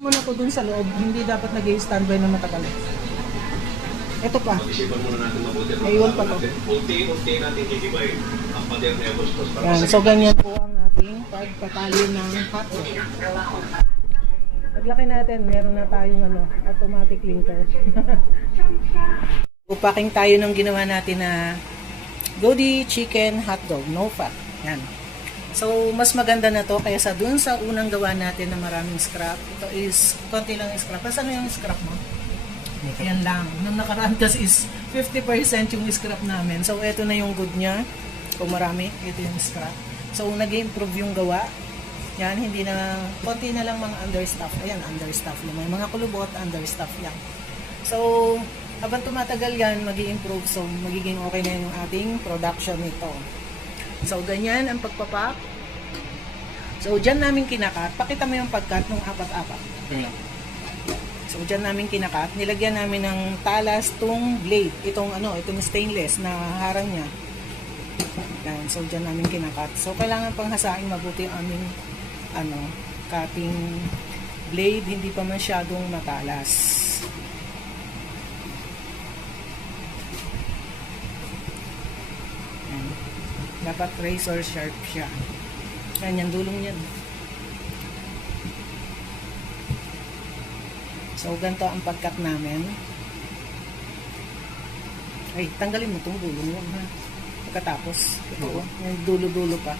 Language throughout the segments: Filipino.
Muna ko dun sa loob, hindi dapat nag-i-standby na matagal. Ito pa. Naiwan pa to. Yan, so ganyan po ang ating pagpapalo ng hotdog. Paglaki natin, meron na tayong automatic linker. Upaking tayo ng ginawa natin na Godi chicken hotdog, no fat. Yan. So, mas maganda na to kaysa dun sa unang gawa natin na maraming scrap. Ito is, konti lang yung scrap. Tapos ano yung scrap mo? Yan lang. Nung nakaraan kasi is 50% yung scrap namin. So, ito na yung good niya. Kung marami, ito yung scrap. So, nag-improve yung gawa. Yan, hindi na, konti na lang mga understuff. Ayan, understuff lang. May mga kulubot, understuff yan. So, habang tumatagal yan, mag-i-improve. So, magiging okay na yung ating production nito. So, ganyan ang pagpapak. So, dyan namin kinakat. Pakita mo yung pagkat ng apat-apat. So, dyan namin kinakat. Nilagyan namin ng talas tong blade. Itong stainless na harang niya. Yan. So, dyan namin kinakat. So, kailangan pang hasain mabuti ang aming cutting blade. Hindi pa masyadong matalas. Dapat razor sharp siya. Yan yung dulong yan. So, ganito ang pagkat namin. Ay, tanggalin mo itong dulong yan, ha? Pagkatapos, ito, yung dulo-dulo pa.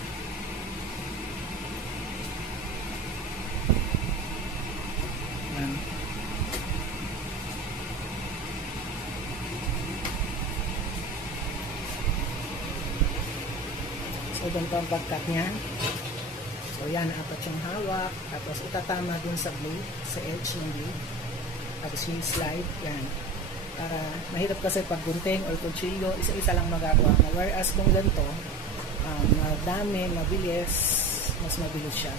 Yan. So, ganito ang pagkat niya. So, yan, apat yung hawak. Tapos, itatama dun sa blade, sa edge ng blade. Tapos, yung slide, yan. Para, mahirap kasi pag gunting or kutsilyo, isa-isa lang magagawa mo. Whereas, kung ganito, madami, mabilis, mas mabilis siya.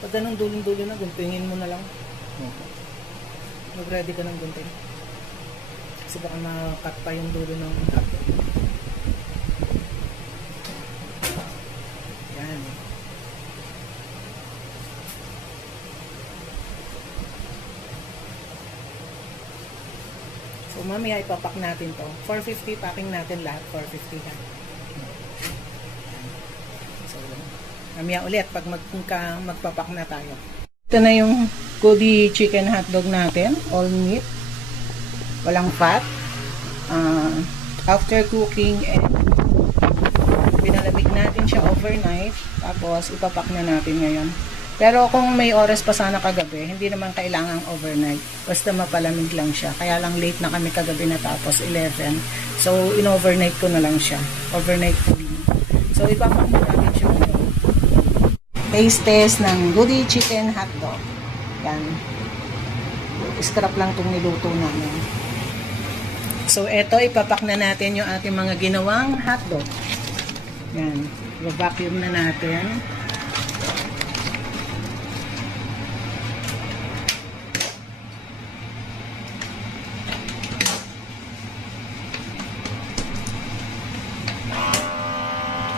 Pag ganun dulong-dulo na, guntingin mo na lang. Mag-ready ka ng gunting. Kasi baka ma-cut pa yung dulo ng hotdog. Yan. So, mamaya ipapak natin to. 450 packing natin lahat. 450 lang. So, mamaya ulit pag magpapak na tayo. Ito na yung Godi chicken hotdog natin, all meat, walang fat. After cooking, pinalamig natin siya overnight, tapos ipapak na natin ngayon. Pero kung may oras pa sana kagabi, hindi naman kailangang overnight, basta mapalamig lang siya. Kaya lang late na kami kagabi natapos, 11. So, in-overnight ko na lang siya. Overnight cooling. So, ipapak na natin siya ngayon. Taste test ng Godi chicken hotdog. Yan. Scrap lang itong niluto namin. So, eto, ipapak na natin yung ating mga ginawang hotdog. Yan. I-vacuum na natin.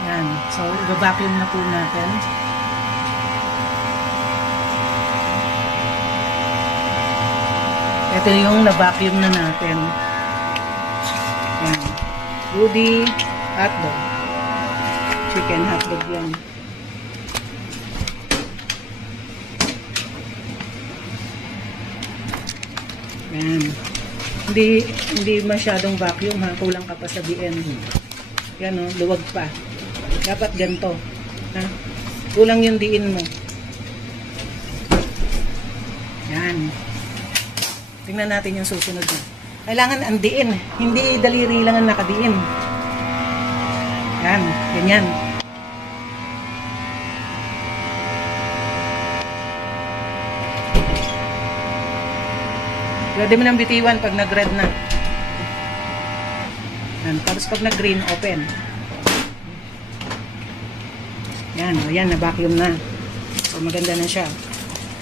Yan. So, i-vacuum na po natin. Ito yung na-vacuum na natin. Yan. Godi hotdog. Chicken hotdog yan. Yan. Hindi masyadong vacuum, ha. Kulang ka pa sa BN. Yan, o. Luwag pa. Dapat ganito. Ha? Kulang yung diin mo. Yan. Tingnan natin yung susunod na. Kailangan andiin. Hindi daliri lang ang nakadiin. Yan. Ganyan. Pwede mo nang bitiwan pag nag-red na. Yan. Tapos pag nag-green, open. Yan. O yan. Na-vacuum na. So maganda na siya.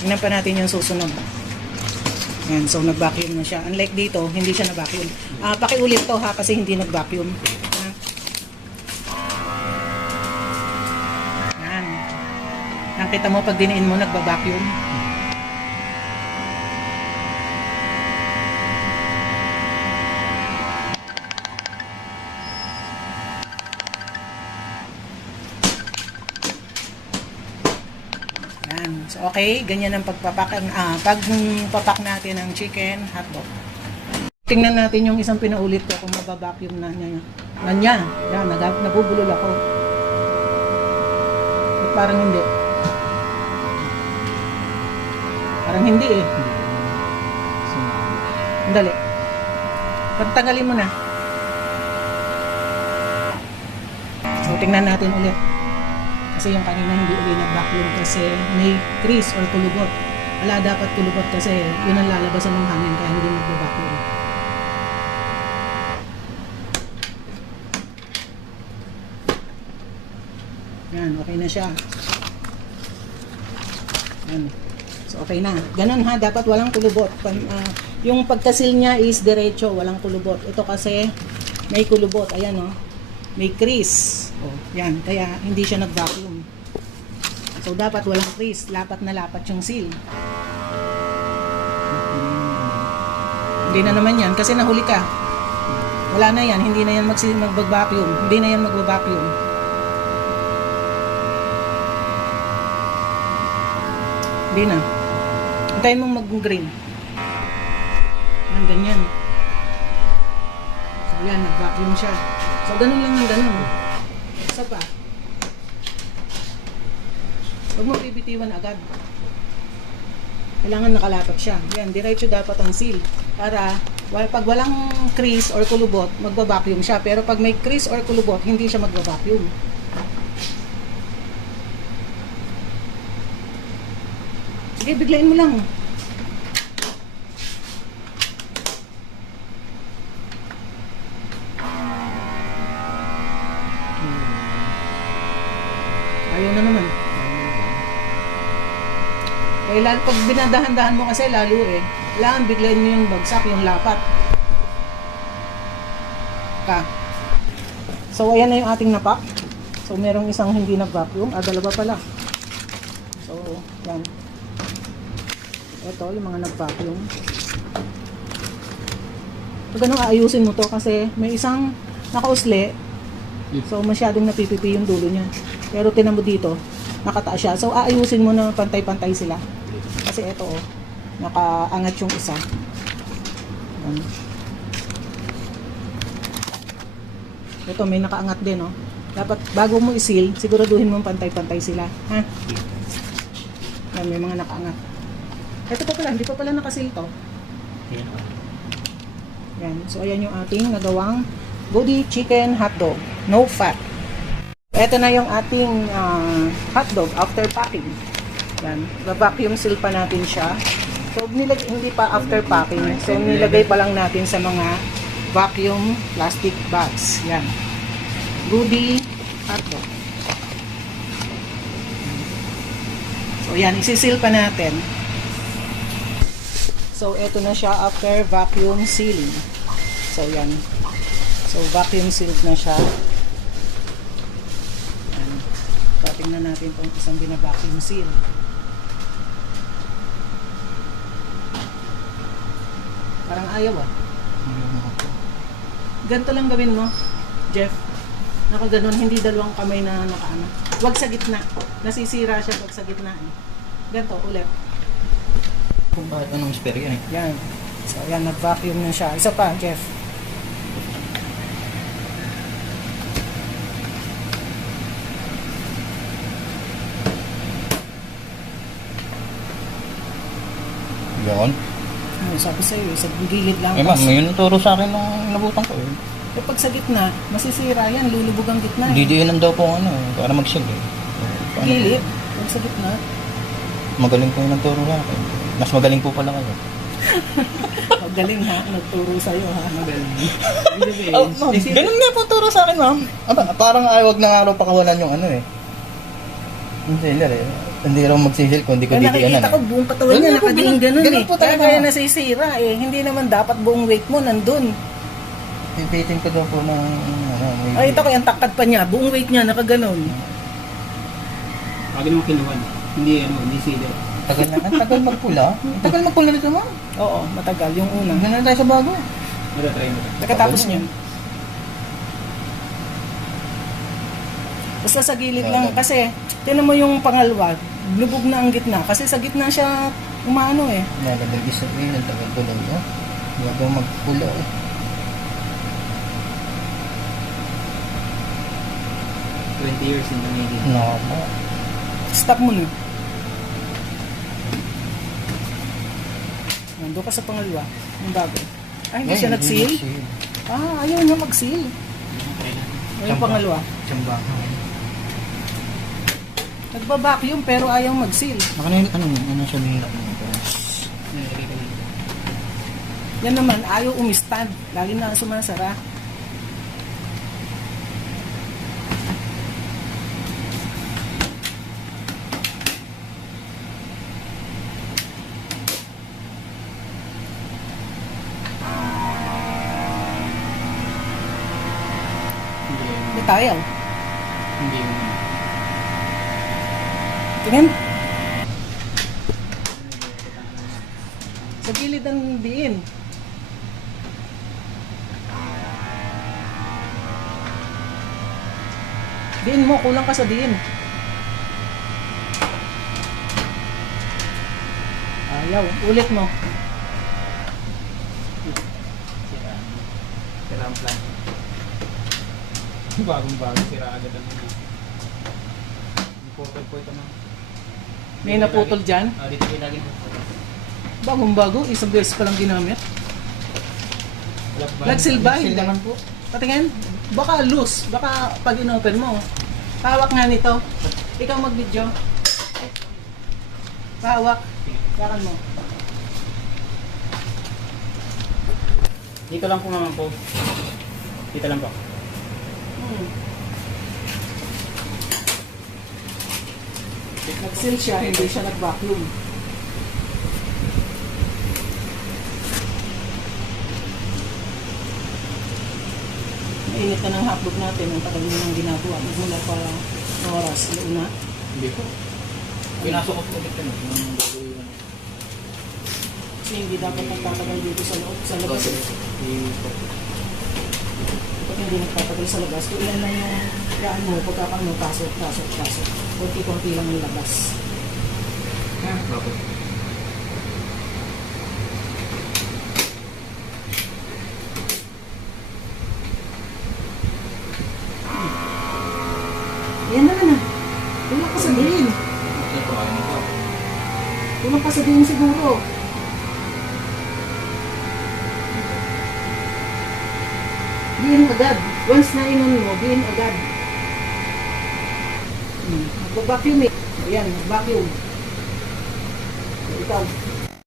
Tingnan pa natin yung susunod. Yan, so nag-vacuum na siya. Unlike dito, hindi siya na-vacuum. Pakiulit to ha, kasi hindi nag-vacuum. Nakita mo pag diniin mo, nagba-vacuum. Yan. So, okay. Ganyan ang pagpapak natin ng chicken hotdog. Tingnan natin yung isang pinaulit ko kung mabavacuum na niya. Yan, nabubulol ako. At parang hindi. Parang hindi eh. Dali. Pagtagalin mo na. So, tingnan natin ulit. Kasi yung kanina hindi ulit nag-vacuum kasi may crease or kulubot. Wala dapat kulubot kasi yun ang lalabasan ng hangin kaya hindi mag-vacuum. Yan, okay na siya. Yan. So, okay na. Ganun ha, dapat walang kulubot. Yung pagkasil niya is diretso, walang kulubot. Ito kasi may kulubot. Ayan o. May crease. O, yan. Kaya hindi siya nag-vacuum. So, dapat walang crease. Lapat na lapat yung seal. Hindi na naman yan kasi nahuli ka. Wala na yan. Hindi na yan mag-vacuum. Hindi na yan mag-vacuum. Hindi na. Hintayin mong mag-green. Yan, ganyan. So, yan. Nag-vacuum siya. So, ganun lang ang ganun. Isa pa. Huwag mo bibitiwan agad. Kailangan nakalapat siya. Yan, diretso dapat ang seal. Para, pag walang crease or kulubot, magba-vacuum siya. Pero pag may crease or kulubot, hindi siya magba-vacuum. Sige, biglain mo lang. Ayaw na naman. Kaya lalo pag binadahan-dahan mo kasi lalo eh. Kailangan biglain mo yung bagsak, yung lapat. So, ayan na yung ating napak. So, merong isang hindi nag-vacuum. Dalawa pala. So, yan. Ito, yung mga nag-vacuum. So, ganun aayusin mo to kasi may isang nakausli. So, masyadong napipipi yung dulo niya. Pero tinan mo dito, nakataas siya. So, aayusin mo na pantay-pantay sila. Kasi ito, oh, nakaangat yung isa. Yan. Ito, may nakaangat din, oh. Dapat, bago mo i-seal, siguraduhin mo pantay-pantay sila. Ha? Yan, may mga nakaangat. Ito pa pala, hindi pa pala nakasil to. Yan. So, ayan yung ating nagawang Goody Chicken Hotdog. No fat. Ito na yung ating hotdog after packing. Yan. Vacuum seal pa natin siya. So, hindi pa after packing. So, nilagay pa lang natin sa mga vacuum plastic bags. Yan. Goody Hotdog. So, yan. Isisil pa natin. So, ito na siya after vacuum sealing. So, yan. So, vacuum sealed na siya. Yan. Tingnan natin itong isang bina-vacuum seal. Parang ayaw ah. Ganito lang gawin mo, Jeff. Nakaganon, hindi dalawang kamay na nakaano. Huwag sa gitna. Nasisira siya pag sa gitna eh. Ganito, ulit. Kung bakit anong spare yan eh. Yan. So, yan, nag-vacuum na siya. Isa pa, Jeff. Yun. Ano, sabi sa'yo, sa gilid lang. Eh ma'am, yun ang turo sa akin nung nabutan ko eh. Eh, pag sa gitna, masisira yan, lulubog ang gitna. Didiinan daw po ano eh, para mag-seal eh. So, Gilid, pag sa gitna. magaling po yung nagturo sa akin. Mas magaling po pala kayo. Magaling ha, nagturo sa'yo ha. Magaling. Oh, ma'am, ganun nga po turo sa akin ma'am. Parang ay wag na nga raw pakawalan yung ano eh. Yung sealer eh. Hindi raw magsisil kung hindi ko didiinan. Nakikita ko buong katawan niya, nakadiin ganun ganun eh. po talaga. Kaya nasisira eh. Hindi naman dapat buong weight mo nandun. Pipitin ko daw po ng ano, Ay, ito ko yung takad pa niya. Buong weight niya, nakaganon. Pag mo kinuha. Hindi sealer. Ang tagal magpula. Ang tagal magpula nito, ma'am. Oo, matagal yung una. Ganun na tayo sa bago. Try mo. Pagkatapos niyan. Basta sa gilid lang kasi tinan mo yung pangalawa, lubog na ang gitna kasi sa gitna siya umaano eh. Nalagay sa rin, ang tagal ko lang yun. Bago magpula eh. Years in the making. Naka. Stop mo na. Nandun ka sa pangalawa, yung bago. Ay, hindi siya nag-seal? Ah, ayaw niya mag-seal. Yung pangalawa. Tsamba. Nagba-vacuum pero ayaw mag-seal. Ano siya mahirap? Yan naman, ayaw umistad. Lagi na sumasara. Hindi tayo. Hindi yung Tingnan. Sa gilid ang diin. Diin mo, kulang ka sa diin. Ayaw, ulit mo. sira ang plan. Bagong-bago, sira agad ang mga. Putol po ito na. May naputol dyan. Dito kayo lagi po. Bagong-bago, isang beses pa lang ginamit. Nagsil ba? Seal naman po. Patingin, baka loose, baka pag inopen mo. Hawak nga nito. Ikaw mag-video. Hawak. Hawakan mo. Dito lang po naman po. Dito lang po. Nag-seal siya, hindi siya nag-vacuum. Mainit na ng hotdog natin. Ang tagal mo nang ginagawa. Magmula pa oras. Una. Hindi po. Pinasok ko po ulit yun. Kasi hindi dapat nagtatagal dito sa loob. Sa labas. Kapag hindi nagtatagal sa labas, kung ilan lang yung gaan mo, pagkakang mo, pasok. Kunti-kunti lang yung labas. Ha? Bakit? Yan na na. Kulang ka sa diin. Kulang ka sa diin siguro. Diin agad. Once na inon mo, diin agad. Mag-vacuum eh. Ayan, vacuum. Ikaw.